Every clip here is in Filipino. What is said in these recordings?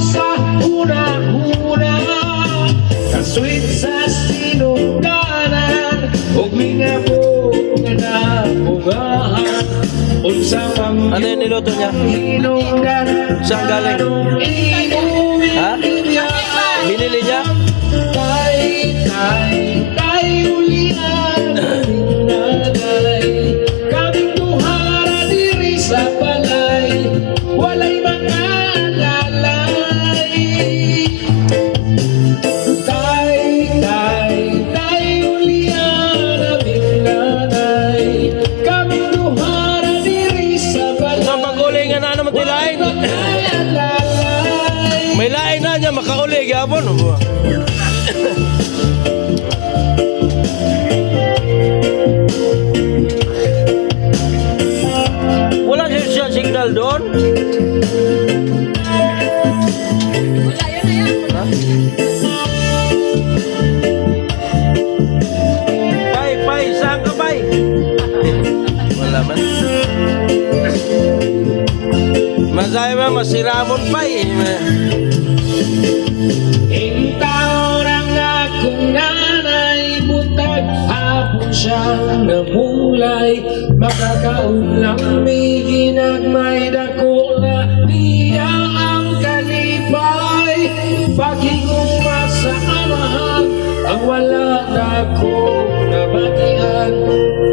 sa una-una, kasweet sa sinugdanan, ug mga bunga na bungahan, unsa mang Ano yung niluto niya? hinungdan. Saan galing? Ha? Binili niya? Tay, ulian, nanay, kaming duhara diri sa balay, walay mga lalay. Tay, ulian, aming nanay, kaming duhara diri sa balay, Ang pag-uli nga na naman tilain. mga lalay. May lain na niya, makauli, gabon. Wala siya signal doon? Wala, yan na yan. Ha? Pai, saan ka, Pai? Wala man. Masaya ba, masiramon, Pai. Intao ng akong nanay, butag hapon siyang namulay, makakaon lang may ginagmay dako na niya ang kalipay, pagiguma sa amahan, ang wala dako nabatian,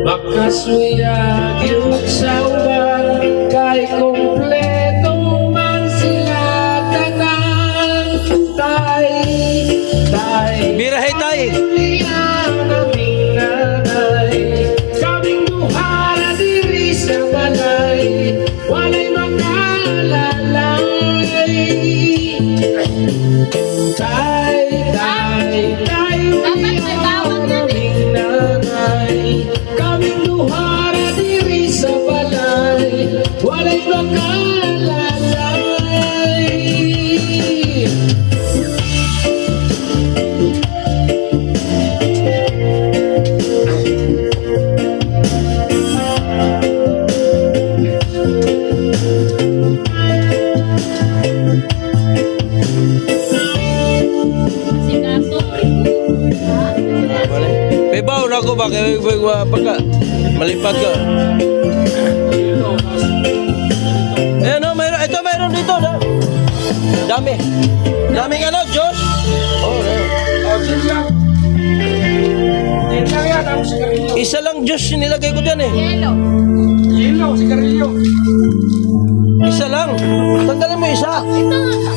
makasuya gyud sa uban, kay kompleto man sila tanan. Tay, Birahe, Tay. ulian aming nanay, kaming duhara diri sa balay, walay makalalay. Tay, ulian aming nanay, kaming duhara diri sa balay, walay makalalay. Sinaso, Bebaw na ako ba? Kaya pagka malipad ka. Eh no, mayroon. Ito mayroon dito. No? Dami. Daming ano, Diyos? Oh, isa lang Diyos nilagay ko dyan eh. Yelo. Isa lang. Tanggalin mo isa. Ito,